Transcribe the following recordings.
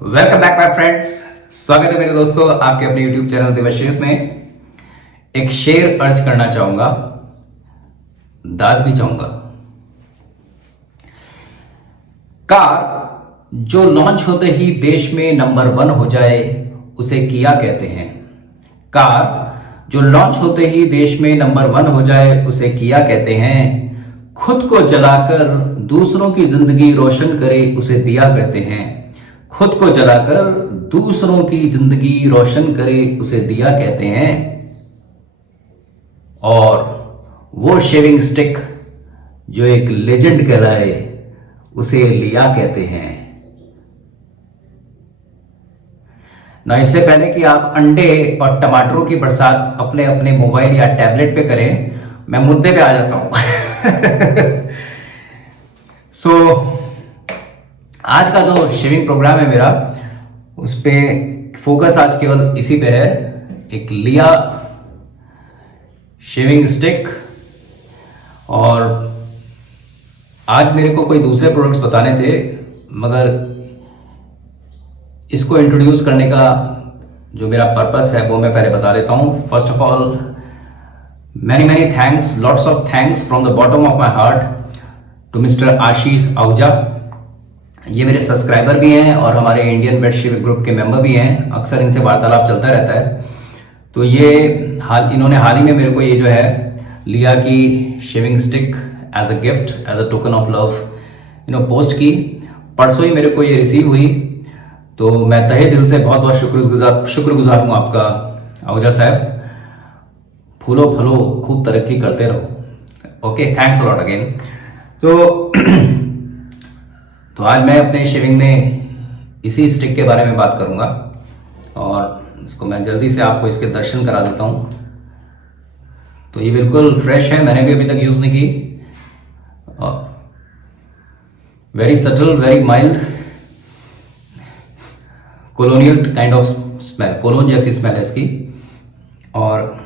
Welcome back my friends. स्वागत है मेरे दोस्तों आपके अपने यूट्यूब चैनल दिवशीष में। एक शेर अर्ज करना चाहूंगा, दाद भी चाहूंगा। कार जो लॉन्च होते ही देश में नंबर 1 हो जाए उसे किया कहते हैं। कार जो लॉन्च होते ही देश में नंबर 1 हो जाए उसे किया कहते हैं। खुद को जलाकर दूसरों की जिंदगी रोशन करे उसे दिया कहते हैं। खुद को जलाकर दूसरों की जिंदगी रोशन करे उसे दिया कहते हैं। और वो शेविंग स्टिक जो एक लेजेंड कहलाए उसे लिया कहते हैं। ना इससे पहले कि आप अंडे और टमाटरों की बरसात अपने अपने मोबाइल या टैबलेट पे करें, मैं मुद्दे पे आ जाता हूं। आज का जो शेविंग प्रोग्राम है मेरा, उस पे फोकस आज केवल इसी पे है, एक लिया शेविंग स्टिक। और आज मेरे को कोई दूसरे प्रोडक्ट्स बताने थे, मगर इसको इंट्रोड्यूस करने का जो मेरा पर्पस है वो मैं पहले बता देता हूं। First of all, many thanks, lots of thanks from the bottom of my heart to mister Ashish Ahuja. ये मेरे सब्सक्राइबर भी हैं और हमारे इंडियन बेड शेविंग ग्रुप के मेंबर भी हैं। अक्सर इनसे वार्तालाप चलता रहता है। तो ये इन्होंने हाल ही में मेरे को ये जो है लिया की shaving stick as a gift, as a token of love post की। परसों ही मेरे को ये रिसीव हुई, तो मैं तहे दिल से बहुत बहुत शुक्रगुजार हूँ आपका आहूजा साहब। फूलो फलो खूब तरक्की करते रहो। Okay, thanks a lot again. तो आज मैं अपने शेविंग में इसी स्टिक के बारे में बात करूंगा और इसको मैं जल्दी से आपको इसके दर्शन करा देता हूं। तो ये बिल्कुल फ्रेश है, मैंने भी अभी तक यूज नहीं की। Very subtle, very mild, colonial kind of smell, cologne जैसी स्मेल है इसकी। और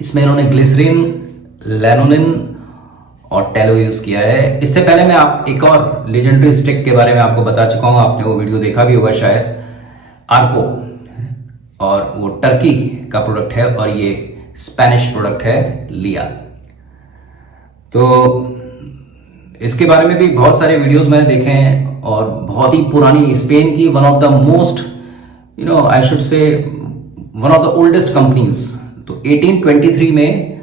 इसमें इन्होंने ग्लिसरीन, लैनोलिन और टैलो यूज किया है। इससे पहले मैं एक और लेजेंडरी स्टिक के बारे में आपको बता चुका हूं, आपने वो वीडियो देखा भी होगा शायद, आर्को। और वो टर्की का प्रोडक्ट है और ये स्पेनिश प्रोडक्ट है लिया। तो इसके बारे में भी बहुत सारे वीडियोस मैंने देखे हैं और बहुत ही पुरानी, स्पेन की one of the most I should से one of the oldest companies. तो 1823 में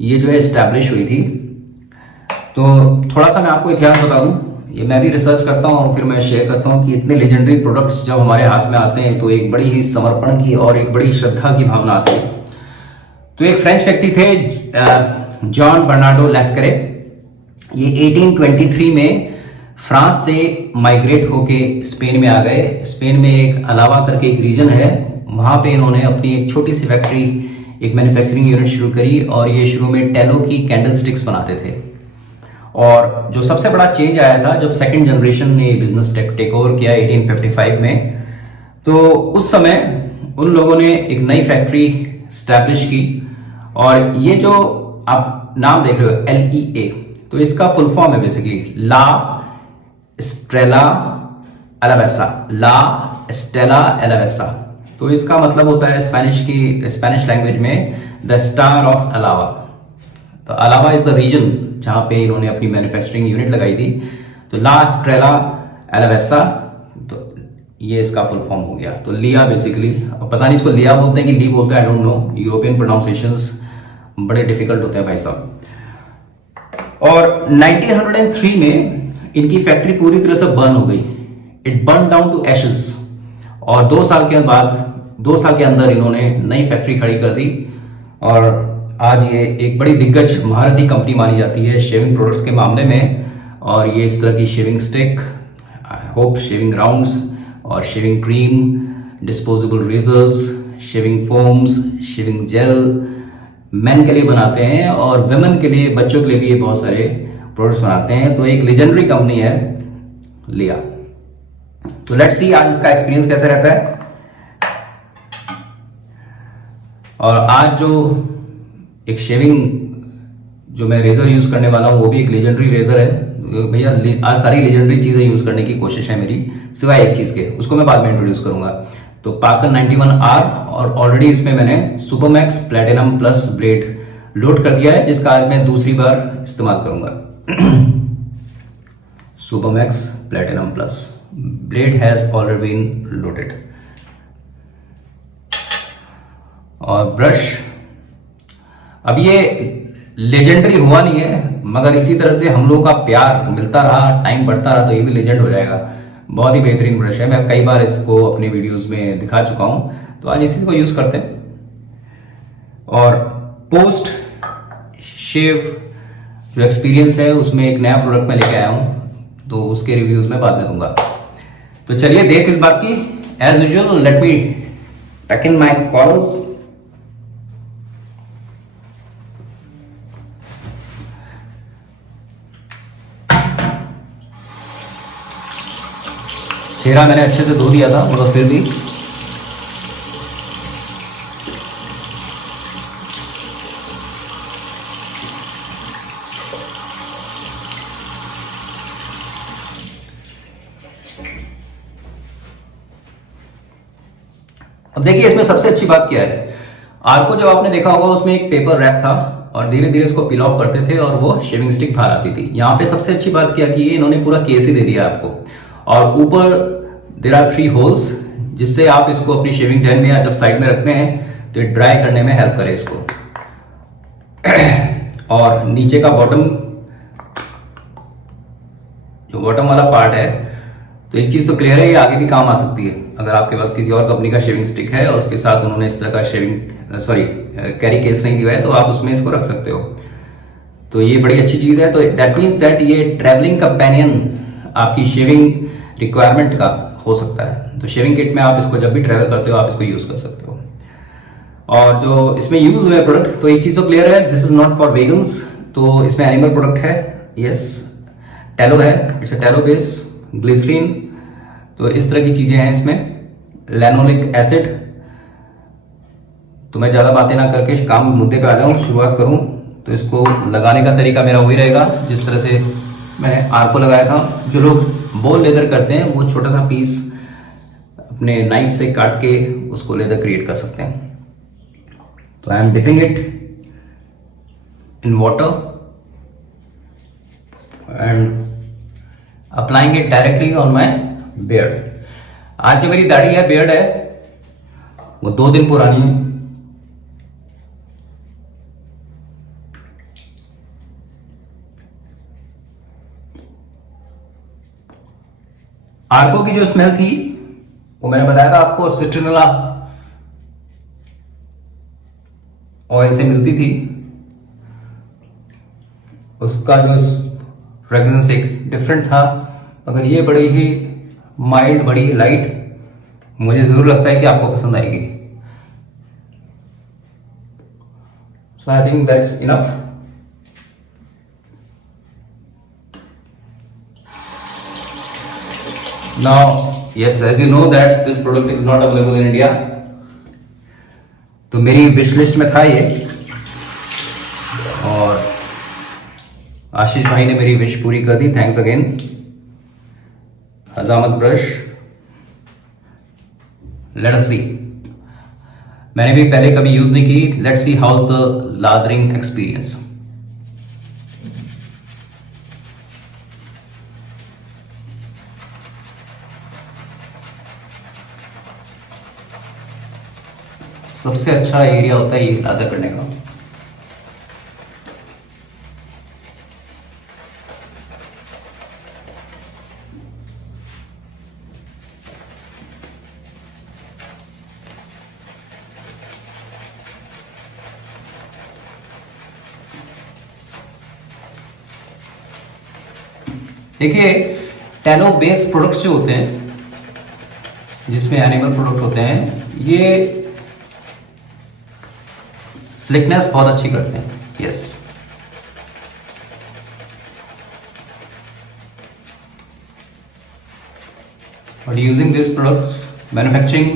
ये जो है एस्टैब्लिश हुई थी। तो थोड़ा सा मैं आपको इतिहास बता दूं, ये मैं भी रिसर्च करता हूं और फिर मैं शेयर करता हूं कि इतने लेजेंडरी प्रोडक्ट्स जब हमारे हाथ में आते हैं तो एक बड़ी ही समर्पण की और एक बड़ी श्रद्धा की भावना आती है। तो एक फ्रेंच व्यक्ति थे, जॉन बर्नार्डो लेस्करे। ये 1823 में फ्रांस से माइग्रेट होके स्पेन में आ गए। स्पेन में एक अलावा करके एक रीजन है, वहां पे इन्होंने अपनी एक छोटी सी फैक्ट्री, एक मैन्युफैक्चरिंग यूनिट शुरू करी और ये शुरू में टैलो की कैंडल स्टिक्स बनाते थे। और जो सबसे बड़ा चेंज आया था जब सेकंड जनरेशन ने बिजनेस टेक ओवर किया 1855 में, तो उस समय उन लोगों ने एक नई फैक्ट्री स्टैब्लिश की। और ये जो आप नाम देख रहे हो LEA, तो इसका फुल फॉर्म है बेसिकली ला स्टेला एलावेसा, ला स्टेला एलावेसा। तो इसका मतलब होता है स्पेनिश लैंग्वेज में द स्टार ऑफ अलावा। तो अलावा इज द रीजन जहां पे इन्होंने अपनी मैन्युफैक्चरिंग यूनिट लगाई थी। तो ला स्ट्रेला एलावेसा, तो ये इसका फुल फॉर्म हो गया। तो लिया बेसिकली, पता नहीं इसको लिया बोलते हैं कि ली बोलते हैं, I don't know. European pronunciations बड़े डिफिकल्ट होते हैं भाई साहब। और 1903 में इनकी फैक्ट्री पूरी तरह से बर्न हो गई। It burn down to ashes. और 2 साल के अंदर इन्होंने नई फैक्ट्री खड़ी कर दी। और आज ये एक बड़ी दिग्गज भारतीय कंपनी मानी जाती है शेविंग प्रोडक्ट्स के मामले में। और ये इस तरह की shaving stick, soap shaving rounds और shaving cream, disposable razors, shaving foams, shaving gel men के लिए बनाते हैं और वुमेन के लिए, बच्चों के लिए भी ये बहुत सारे प्रोडक्ट्स बनाते हैं। तो एक लेजेंडरी कंपनी है लिया। तो लेट्स सी आज इसका एक्सपीरियंस कैसे रहता है। और आज जो एक शेविंग जो मैं रेजर यूज करने वाला हूं वो भी एक लेजेंडरी रेजर है। भैया आज सारी लेजेंडरी चीज़ें यूज़ करने की कोशिश है मेरी, सिवाय एक चीज़ के, उसको मैं बाद में इंट्रोड्यूस करूंगा। तो पाकर 91R, और ऑलरेडी इसमें मैंने Supermax platinum plus blade load कर दिया है, जिसका आज मैं दूसरी बार इस्तेमाल करूंगा। Supermax platinum plus blade has already been loaded. और ब्रश, अब ये लेजेंडरी हुआ नहीं है, मगर इसी तरह से हम लोगों का प्यार मिलता रहा, टाइम बढ़ता रहा, तो ये भी लेजेंड हो जाएगा। बहुत ही बेहतरीन ब्रश है, मैं कई बार इसको अपने वीडियोस में दिखा चुका हूं, तो आज इसी को यूज करते हैं। और पोस्ट शेव जो एक्सपीरियंस है, उसमें एक नया प्रोडक्ट मैं लेके आया हूं, तो उसके रिव्यूज मैं बाद में दूंगा। तो चलिए देर किस बात की, एज यूजुअल लेट मी टक इन माय कॉल्स। चेहरा मैंने अच्छे से धो दिया था, मगर फिर भी अब देखिए इसमें सबसे अच्छी बात क्या है, आर्को जब आपने देखा होगा उसमें एक पेपर रैप था और धीरे धीरे इसको पील ऑफ करते थे और वो शेविंग स्टिक बाहर आती थी। यहाँ पे सबसे अच्छी बात क्या की है, इन्होंने पूरा केस ही दे दिया आपको, और ऊपर देयर आर 3 होल्स, जिससे आप इसको अपनी शेविंग टैन में या जब साइड में रखते हैं तो ड्राई करने में हेल्प करे इसको। और नीचे का बॉटम, जो बॉटम वाला पार्ट है, तो एक चीज तो क्लियर है, ये आगे भी काम आ सकती है। अगर आपके पास किसी और कंपनी का शेविंग स्टिक है और उसके साथ उन्होंने इस तरह का कैरी केस नहीं दिया है, तो आप उसमें इसको रख सकते हो। तो ये बड़ी अच्छी चीज है। तो दैट मीन्स दैट ये ट्रैवलिंग कंपेनियन आपकी शेविंग रिक्वायरमेंट का हो सकता है। तो शेविंग किट में आप इसको जब भी ट्रैवल करते हो आप इसको यूज कर सकते हो। और जो इसमें यूज हुए प्रोडक्ट, तो एक चीज तो क्लियर है, this is not for vegans, तो इसमें एनिमल प्रोडक्ट है। यस, टैलो है, it's a tallow base, glycerine, तो इस तरह की चीजें हैं इसमें। Lanolic acid. तो मैं ज्यादा बातें ना करके काम मुद्दे पे आ जाऊं, शुरुआत करूं। तो इसको लगाने का तरीका मेरा वही रहेगा जिस तरह से मैंने आर्को लगाया था। जो लोग बोल लेदर करते हैं वो छोटा सा पीस अपने नाइफ से काट के उसको लेदर क्रिएट कर सकते हैं। तो I am dipping it in water and applying it directly on my beard. आज जो मेरी दाढ़ी है, बियर्ड है, वो 2 दिन पुरानी है। आर्को की जो स्मेल थी वो मैंने बताया था आपको, सिट्रिनला ऑयल से मिलती थी। उसका जो फ्रेग्रेंस एक डिफरेंट था, मगर ये बड़ी ही माइल्ड, बड़ी लाइट, मुझे जरूर लगता है कि आपको पसंद आएगी। So I think that's enough. Now, yes, as you know that this product is not available in India. तो मेरी विश लिस्ट में था ये, और आशीष भाई ने मेरी विश पूरी कर दी, थैंक्स अगेन। हजामत ब्रश, लेट अस सी। मैंने भी पहले कभी यूज नहीं की, let's see how is the lathering experience. सबसे अच्छा एरिया होता है ये लादर करने का। देखिए, टैलो बेस्ड प्रोडक्ट्स जो होते हैं, जिसमें एनिमल प्रोडक्ट होते हैं, ये स्लिकनेस बहुत अच्छी करते हैं। Yes, but using this products, manufacturing,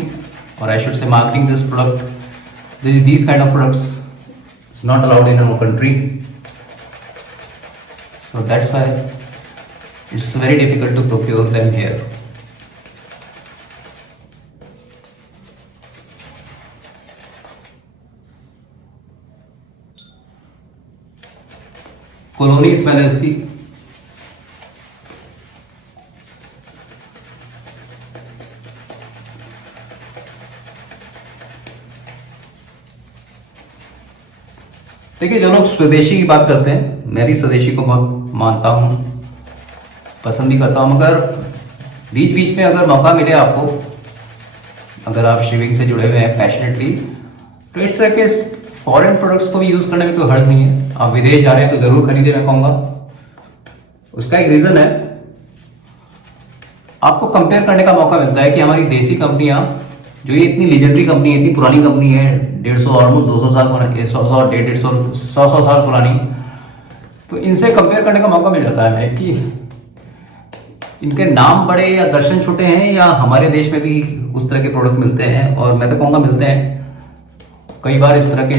और I should say marketing this product, these kind of products is not allowed in our country, so that's why It's very difficult to procure them here. Colony smell है इसकी। देखिए, जो लोग स्वदेशी की बात करते हैं, मैं भी स्वदेशी को बहुत मानता हूँ, पसंद भी करता हूँ, मगर बीच बीच में अगर मौका मिले आपको, अगर आप शेविंग से जुड़े हुए हैं पैशनेटली, तो इस तरह के फॉरेन प्रोडक्ट्स को भी यूज़ करने में कोई हर्ज नहीं है। आप विदेश जा रहे हैं तो ज़रूर खरीदे, मैं कहूँगा। उसका एक रीज़न है, आपको कंपेयर करने का मौका मिलता है कि हमारी देसी कंपनियां, जो ये इतनी लीजेंडरी कंपनी है, इतनी पुरानी कंपनी है, 150 ऑलमोस्ट 200 साल पुरानी, 100 150 साल पुरानी, तो इनसे कंपेयर करने का मौका मिल जाता है कि इनके नाम बड़े या दर्शन छोटे हैं, या हमारे देश में भी उस तरह के प्रोडक्ट मिलते हैं। और मैं तो कहूँगा मिलते हैं। कई बार इस तरह के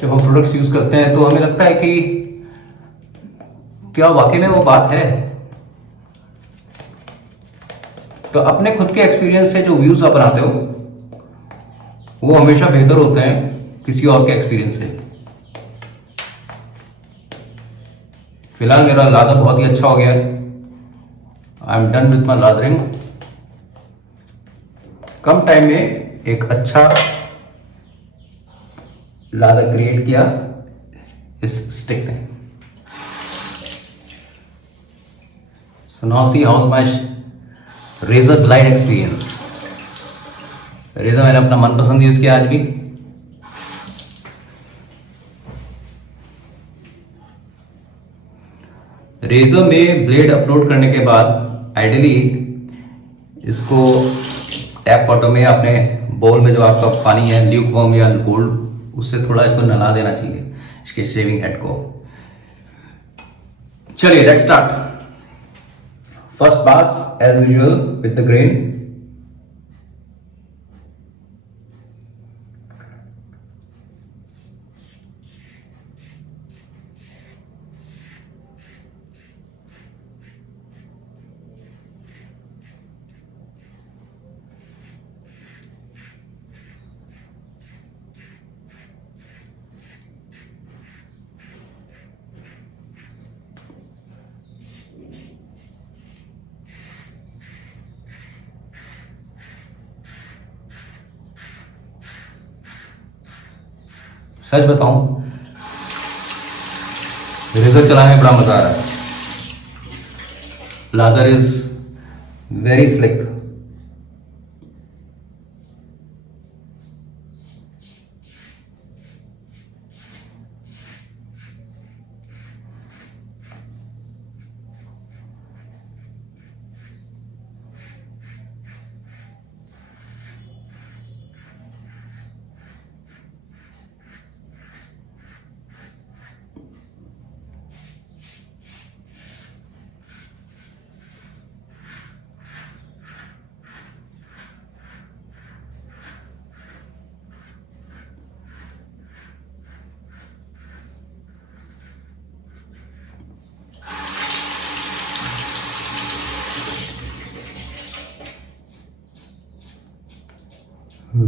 जब हम प्रोडक्ट्स यूज करते हैं तो हमें लगता है कि क्या वाकई में वो बात है। तो अपने खुद के एक्सपीरियंस से जो व्यूज आप बनाते हो वो हमेशा बेहतर होते हैं किसी और के एक्सपीरियंस से। फिलहाल मेरा लादर बहुत ही अच्छा हो गया है। I am done with my lathering. कम टाइम में एक अच्छा लादर क्रिएट किया इस स्टिक ने। So now see how is my razor blade experience. Razor मैंने अपना मनपसंद यूज किया आज भी। रेजर में ब्लेड अपलोड करने के बाद आइडियली इसको टैप वाटर में, अपने बोल में जो आपका पानी है, ल्यूक वार्म या कोल्ड, उससे थोड़ा इसको नला देना चाहिए, इसके शेविंग हेड को। चलिए let's start. First pass as usual with the grain. सच बताऊं, रेजर चलाने में बड़ा मजा आ रहा है। Lather is very slick.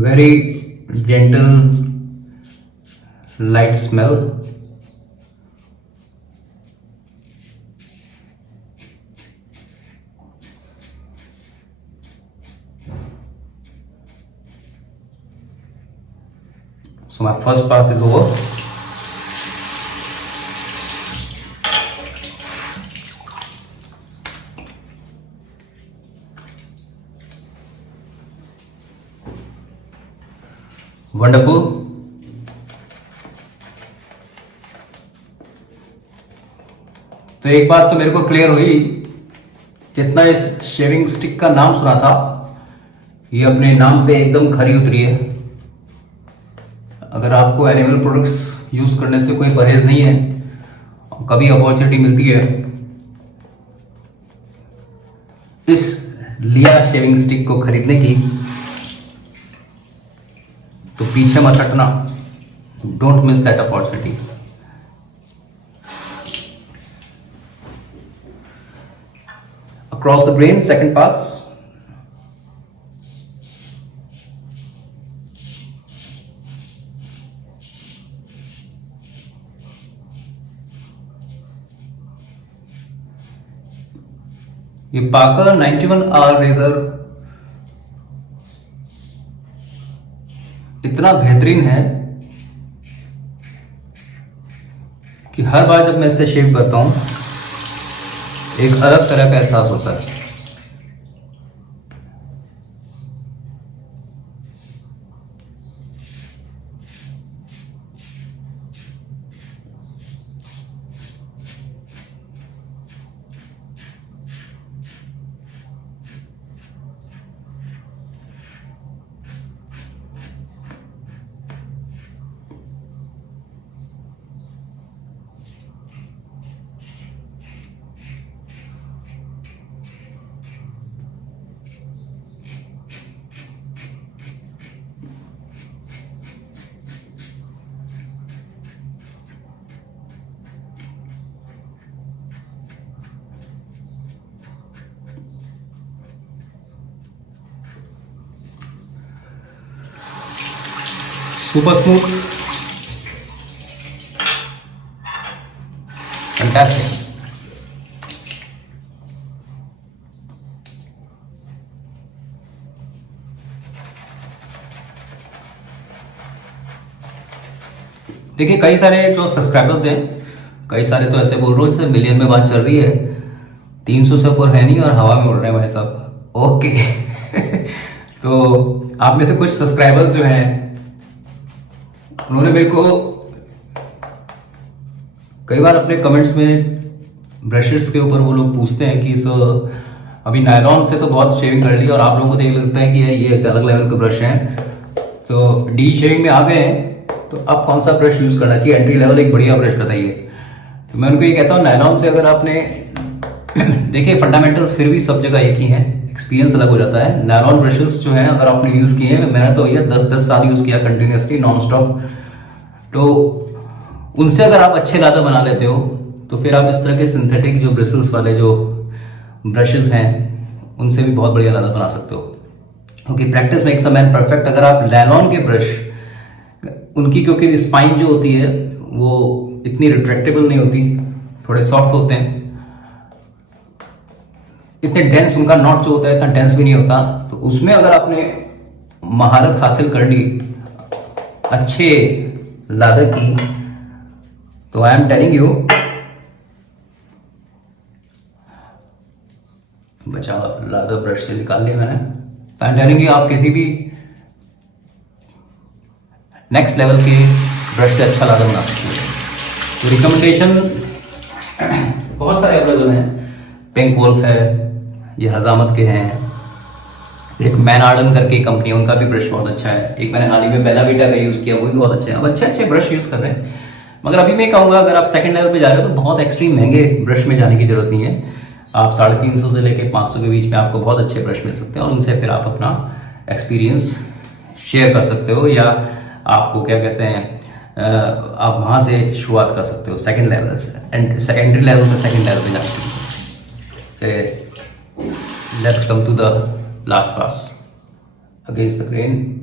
Very gentle, light smell. So my first pass is over. Wonderful. तो एक बात तो मेरे को क्लियर हुई, जितना इस शेविंग स्टिक का नाम सुना था, ये अपने नाम पे एकदम खरी उतरी है। अगर आपको एनिमल प्रोडक्ट्स यूज करने से कोई परहेज नहीं है, कभी अपॉर्चुनिटी मिलती है इस लिया शेविंग स्टिक को खरीदने की, तो पीछे मत हटना। Don't miss that opportunity. across the grain, second pass. ये पाकर 91R रेजर इतना बेहतरीन है कि हर बार जब मैं इससे शेव करता हूं एक अलग तरह का एहसास होता है। Super smooth, fantastic. देखिए कई सारे जो सब्सक्राइबर्स हैं, कई सारे तो ऐसे बोल रहे हो जैसे मिलियन में बात चल रही है, 300 से ऊपर है नहीं और हवा में उड़ रहे हैं भाई साहब। ओके तो आप में से कुछ सब्सक्राइबर्स जो हैं उन्होंने मेरे को कई बार अपने कमेंट्स में ब्रशेस के ऊपर वो लोग पूछते हैं कि सर अभी नायलॉन से तो बहुत शेविंग कर ली और आप लोगों को देख लगता है कि ये एक अलग लेवल के ब्रश हैं, तो डी शेविंग में आ गए हैं, तो अब कौन सा ब्रश यूज करना चाहिए, एंट्री लेवल एक बढ़िया ब्रश बताइए। तो मैं उनको ये कहता हूँ नायलॉन से अगर आपने देखिए फंडामेंटल्स फिर भी सब जगह एक ही हैं, एक्सपीरियंस अलग हो जाता है। नायलॉन ब्रशेस जो हैं अगर आपने यूज किए हैं, मैंने तो ये 10-10 साल यूज किया कंटिन्यूसली नॉन स्टॉप, तो उनसे अगर आप अच्छे लादा बना लेते हो तो फिर आप इस तरह के सिंथेटिक जो ब्रिसल्स वाले जो ब्रशेस हैं उनसे भी बहुत बढ़िया लादा बना सकते हो, क्योंकि practice makes a man perfect. अगर आप नायलॉन के ब्रश उनकी क्योंकि स्पाइन जो होती है वो इतनी रिट्रैक्टेबल नहीं होती, थोड़े सॉफ्ट होते हैं, इतने डेंस उनका नॉट जो होता है इतना डेंस भी नहीं होता, तो उसमें अगर आपने महारत हासिल कर ली अच्छे लादे की, तो आई एम टेलिंग यू बचा लादर ब्रश से निकाल लिया मैंने, तो आई एम टेलिंग यू आप किसी भी नेक्स्ट लेवल के ब्रश से अच्छा लादर बना सकते हो। तो रिकमेंडेशन बहुत सारे अवेलेबल हैं, पिंक वोल्फ है, ये हजामत के हैं, एक मैन आर्डन करके कंपनी है उनका भी ब्रश बहुत अच्छा है, एक मैंने हाल ही में बेला वीटा का यूज़ किया वो भी बहुत अच्छा है। अब अच्छे अच्छे ब्रश यूज़ कर रहे हैं, मगर अभी मैं कहूँगा अगर आप सेकंड लेवल पे जा रहे हो तो बहुत एक्सट्रीम महंगे ब्रश में जाने की जरूरत नहीं है। आप 350 से लेकर 500 के बीच में आपको बहुत अच्छे ब्रश मिल सकते हैं और उनसे फिर आप अपना एक्सपीरियंस शेयर कर सकते हो, या आपको क्या कहते हैं आप वहाँ से शुरुआत कर सकते हो सेकंड लेवल से, एंट्री लेवल से सेकंड लेवल पे जा सकते हो। Let's come to the last pass against the grain.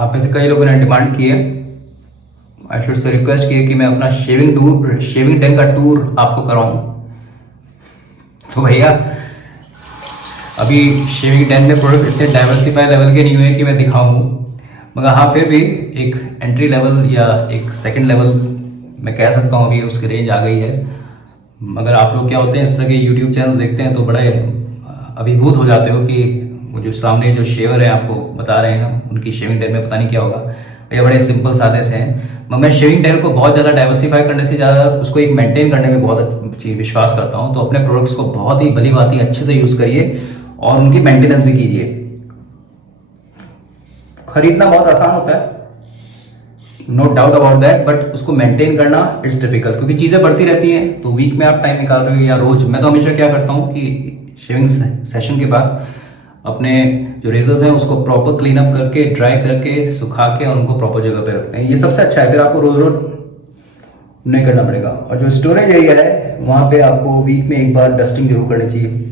आप में से कई लोगों ने डिमांड की है, आई शुड से रिक्वेस्ट की है कि मैं अपना शेविंग डन का टूर आपको कराऊं। तो भैया अभी शेविंग डन में प्रोडक्ट इतने डाइवर्सिफाई लेवल के नहीं हुए कि मैं दिखाऊं, मगर हाँ फिर भी एक एंट्री लेवल या एक सेकंड लेवल मैं कह सकता हूँ अभी उसकी रेंज आ गई है। मगर आप लोग क्या होते हैं, इस तरह के यूट्यूब चैनल देखते हैं तो बड़े अभिभूत हो जाते हो कि वो जो सामने जो शेवर है आपको बता रहे हैं उनकी शेविंग टेल में पता नहीं क्या होगा। ये बड़े सिंपल सादे से हैं, मगर मैं शेविंग टेल को बहुत ज़्यादा डाइवर्सिफाई करने से ज़्यादा उसको एक मेंटेन करने में बहुत अच्छी विश्वास करता हूँ। तो अपने प्रोडक्ट्स को बहुत ही भली भांति अच्छे से यूज़ करिए और उनकी मेंटेनेंस भी कीजिए। खरीदना बहुत आसान होता है, no doubt about that, but उसको मेंटेन करना इट्स डिफिकल्ट, क्योंकि चीज़ें बढ़ती रहती हैं। तो वीक में आप टाइम निकालते हो या रोज, मैं तो हमेशा क्या करता हूँ कि शेविंग सेशन के बाद अपने जो रेजर्स हैं उसको प्रॉपर क्लीन अप करके ड्राई करके सुखा के और उनको प्रॉपर जगह पे रखते हैं। ये सबसे अच्छा है, फिर आपको रोज रोज नहीं करना पड़ेगा। और जो स्टोरेज एरिया है वहाँ पे आपको वीक में एक बार डस्टिंग जरूर करनी चाहिए।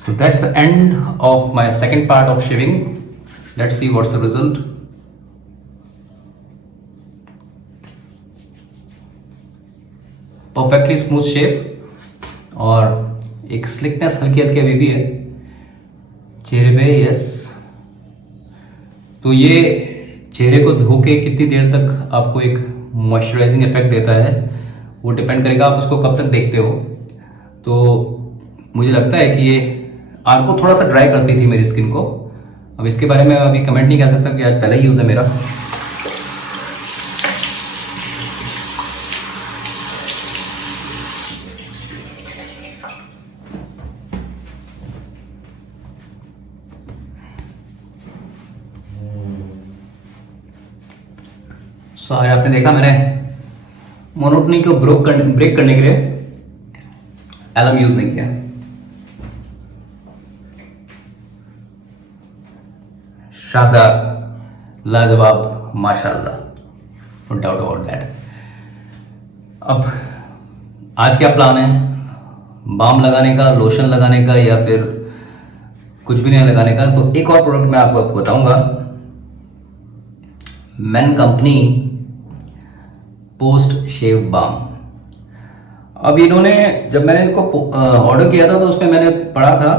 So that's the end of my second part of shaving. Let's see what's the result. Perfectly smooth shape और एक स्लिकनेस हल्की हल्की अभी भी है चेहरे पे। यस, तो ये चेहरे को धो के कितनी देर तक आपको एक मॉइस्चराइजिंग इफेक्ट देता है वो डिपेंड करेगा आप उसको कब तक देखते हो। तो मुझे लगता है कि ये आपको थोड़ा सा ड्राई करती थी मेरी स्किन को। अब इसके बारे में अभी कमेंट नहीं कर सकता कि आज पहला ही यूज़ है मेरा। सो आज आपने देखा मैंने मोनोटनी को ब्रेक करने के लिए एलम यूज नहीं किया। शानदार, लाजवाब, माशाल्लाह, नो डाउट अबाउट दैट। अब आज क्या प्लान है, बाम लगाने का, लोशन लगाने का, या फिर कुछ भी नहीं लगाने का? तो एक और प्रोडक्ट मैं आपको बताऊंगा, मैन कंपनी पोस्ट शेव बाम। अब इन्होंने, जब मैंने इनको ऑर्डर किया था तो उसमें मैंने पढ़ा था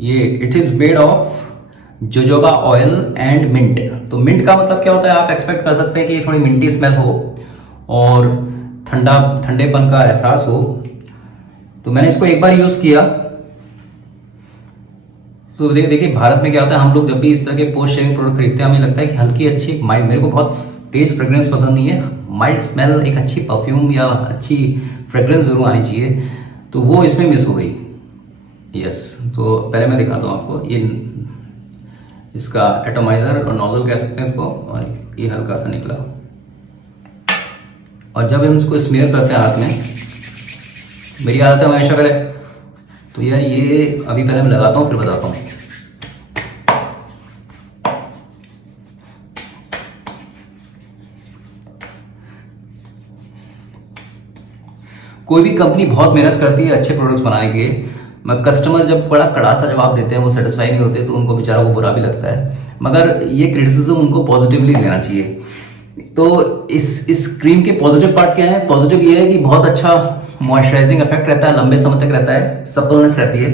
ये it is made of jojoba oil and mint. तो मिंट का मतलब क्या होता है, आप एक्सपेक्ट कर सकते हैं कि थोड़ी मिंटी स्मेल हो और ठंडेपन का एहसास हो। तो मैंने इसको एक बार यूज किया तो देखिए भारत में क्या होता है, हम लोग जब भी इस तरह के पोस्ट शेविंग प्रोडक्ट खरीदते हैं हमें लगता है कि हल्की अच्छी माइल्ड, मेरे को बहुत तेज फ्रेग्रेंस पसंद नहीं है, माइल्ड स्मेल, एक अच्छी परफ्यूम या अच्छी फ्रेग्रेंस जरूर आनी चाहिए, तो वो इसमें मिस हो गई। यस, तो पहले मैं दिखाता हूँ आपको, ये इसका एटोमाइजर और नोजल कह सकते हैं इसको, और ये हल्का सा निकला। और जब हम इसको स्मेयर करते हैं हाथ में, मेरी आदत है हमेशा पहले, तो यार ये अभी पहले मैं लगाता हूँ फिर बताता हूँ। कोई भी कंपनी बहुत मेहनत करती है अच्छे प्रोडक्ट्स बनाने के लिए, मगर कस्टमर जब बड़ा कड़ा सा जवाब देते हैं, वो सेटिस्फाई नहीं होते, तो उनको बेचारों को बुरा भी लगता है। मगर ये क्रिटिसिज्म उनको पॉजिटिवली लेना चाहिए। तो इस क्रीम के पॉजिटिव पार्ट क्या है? पॉजिटिव ये है कि बहुत अच्छा मॉइस्चराइजिंग इफेक्ट रहता है, लंबे समय तक रहता है, सप्पलनेस रहती है,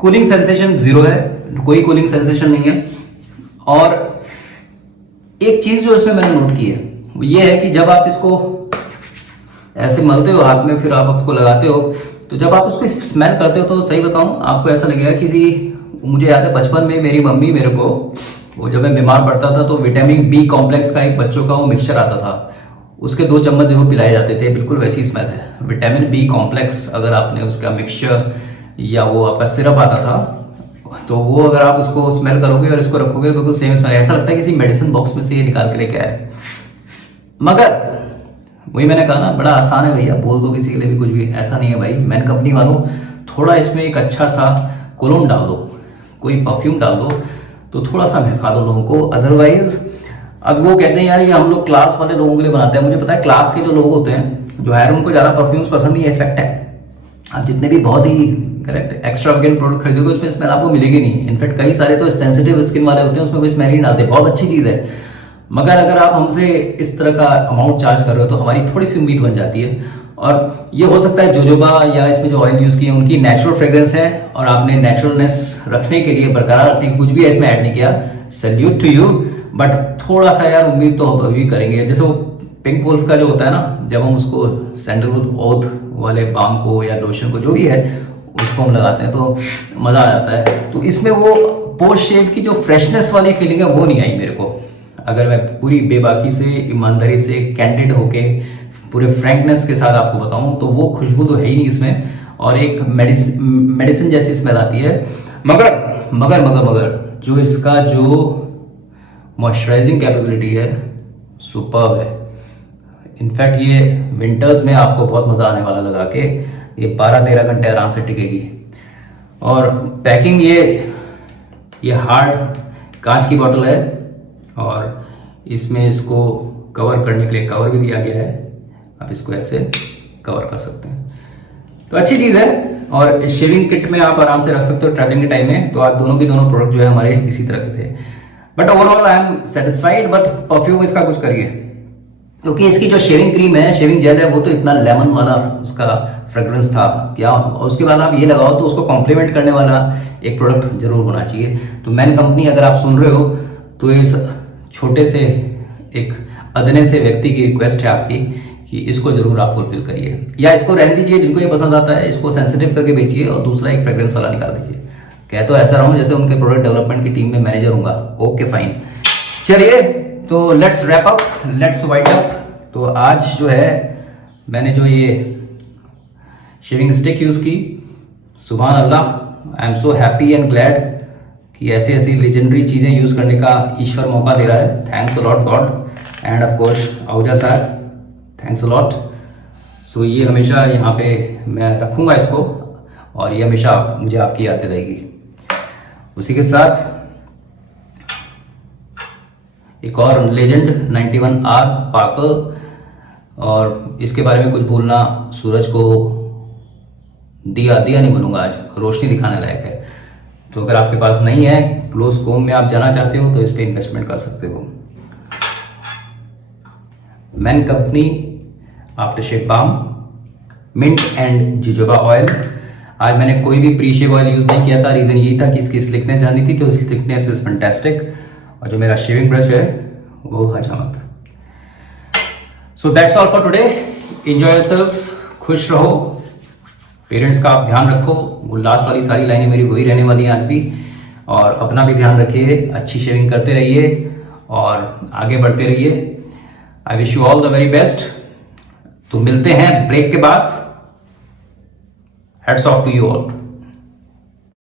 कूलिंग सेंसेशन जीरो है, कोई कूलिंग सेंसेशन नहीं है। और एक चीज जो इसमें मैंने नोट की है वो ये है कि जब आप इसको ऐसे मलते हो हाथ में, फिर आप आपको लगाते हो, तो जब आप उसको स्मेल करते हो तो सही बताऊं आपको ऐसा लगेगा कि मुझे याद है बचपन में मेरी मम्मी मेरे को, वो जब मैं बीमार पड़ता था तो विटामिन बी कॉम्प्लेक्स का एक बच्चों का वो मिक्सचर आता था, उसके 2 चम्मच जरूर पिलाए जाते थे, बिल्कुल वैसी स्मेल है। विटामिन बी कॉम्प्लेक्स अगर आपने उसका मिक्सचर या वो आपका सिरप आता था, तो वो अगर आप उसको स्मेल करोगे और इसको रखोगे बिल्कुल सेम स्मेल, ऐसा लगता है किसी मेडिसिन बॉक्स में से ये निकाल के लेके आए। मगर वही मैंने कहा ना, बड़ा आसान है भैया, बोल दो किसी के लिए भी कुछ भी, ऐसा नहीं है भाई। मैन कंपनी वालों, थोड़ा इसमें एक अच्छा सा कोलोन डाल दो, कोई परफ्यूम डाल दो, तो थोड़ा सा महका दो लोगों को। अदरवाइज अब वो कहते हैं यार ये हम लोग क्लास वाले लोगों के लिए बनाते हैं, मुझे पता है क्लास के जो लोग होते हैं जो है उनको ज्यादा परफ्यूम्स पसंद नहीं है, इफेक्ट है। आप जितने भी बहुत ही करेक्ट एक्स्ट्रावेगेंट प्रोडक्ट खरीदोगे उसमें स्मेल आपको मिलेगी नहीं। इनफैक्ट कई सारे तो सेंसिटिव स्किन वाले होते हैं, उसमें कोई स्मेल ही नहीं डालते, बहुत अच्छी चीज है। मगर अगर आप हमसे इस तरह का अमाउंट चार्ज कर रहे हो तो हमारी थोड़ी सी उम्मीद बन जाती है। और ये हो सकता है जोजोबा या इसमें जो ऑयल यूज किए उनकी नेचुरल फ्रेग्रेंस है, और आपने नेचुरलनेस रखने के लिए, बरकरार रखने के कुछ भी इसमें ऐड नहीं किया, सैल्यूट टू यू। बट थोड़ा सा यार उम्मीद तो हम अभी करेंगे। जैसे वो पिंक वुल्फ का जो होता है ना, जब हम उसको सैंडलवुड ओथ वाले बाम को या लोशन को जो भी है उसको हम लगाते हैं तो मजा आ जाता है। तो इसमें वो पोस्ट शेव की जो फ्रेशनेस वाली फीलिंग है वो नहीं आई मेरे को। अगर मैं पूरी बेबाकी से, ईमानदारी से, कैंडिड होके, पूरे फ्रैंकनेस के साथ आपको बताऊं तो वो खुशबू तो है ही नहीं इसमें, और एक मेडिसिन जैसी स्मेल आती है। मगर मगर मगर मगर जो इसका जो मॉइस्चराइजिंग कैपेबिलिटी है सुपर्ब है। इनफैक्ट ये विंटर्स में आपको बहुत मजा आने वाला लगा के, ये 12-13 घंटे आराम से टिकेगी। और पैकिंग ये हार्ड कांच की बोतल है, और इसमें इसको कवर करने के लिए कवर भी दिया गया है, आप इसको ऐसे कवर कर सकते हैं, तो अच्छी चीज़ है। और शेविंग किट में आप आराम से रख सकते हो ट्रैवलिंग के टाइम में। तो आज दोनों के प्रोडक्ट जो है हमारे इसी तरह के थे। But overall I am satisfied. But perfume इसका कुछ करिए, क्योंकि इसकी जो शेविंग क्रीम है, शेविंग जेल है, वो तो इतना लेमन वाला उसका फ्रेग्रेंस था क्या, और उसके बाद आप ये लगाओ तो उसको कॉम्प्लीमेंट करने वाला एक प्रोडक्ट जरूर होना चाहिए। तो मैन कंपनी अगर आप सुन रहे हो तो इस छोटे से एक अदने से व्यक्ति की रिक्वेस्ट है आपकी कि इसको जरूर आप फुलफिल करिए, या इसको रहने दीजिए, जिनको ये पसंद आता है इसको सेंसिटिव करके बेचिए और दूसरा एक फ्रेग्रेंस वाला निकाल दीजिए। कह तो ऐसा रहा हूं जैसे उनके प्रोडक्ट डेवलपमेंट की टीम में मैनेजर हूंगा। ओके फाइन, चलिए तो let's wrap up, let's white up. तो आज जो है मैंने जो ये शेविंग स्टिक यूज की, सुभान अल्लाह, I am so happy and glad कि ऐसी ऐसी लेजेंडरी चीजें यूज करने का ईश्वर मौका दे रहा है। Thanks a lot god and of course Ahuja sir, thanks a lot. So ये हमेशा यहाँ पे मैं रखूंगा इसको, और ये हमेशा मुझे आपकी याद दिलाएगी। उसी के साथ एक और लेजेंड 91R पार्कर, और इसके बारे में कुछ बोलना सूरज को दिया नहीं बोलूंगा, आज रोशनी दिखाने लायक है। तो अगर आपके पास नहीं है, क्लोज कोम में आप जाना चाहते हो तो इस पे इन्वेस्टमेंट कर सकते हो। Man company after shave balm, mint and jojoba oil. आज मैंने कोई भी प्री शेव ऑयल यूज नहीं किया था, रीजन यही था कि इसकी स्लिकनेस जाननी थी, तो स्लिकनेस इज फैंटास्टिक। और जो मेरा शेविंग ब्रश है वो हजामत। So that's all for today, enjoy yourself, खुश रहो, पेरेंट्स का आप ध्यान रखो। वो लास्ट वाली सारी लाइनें मेरी वही रहने वाली हैं आज भी। और अपना भी ध्यान रखिए, अच्छी शेविंग करते रहिए और आगे बढ़ते रहिए। I wish you all the very best. तो मिलते हैं ब्रेक के बाद। Heads off to you all.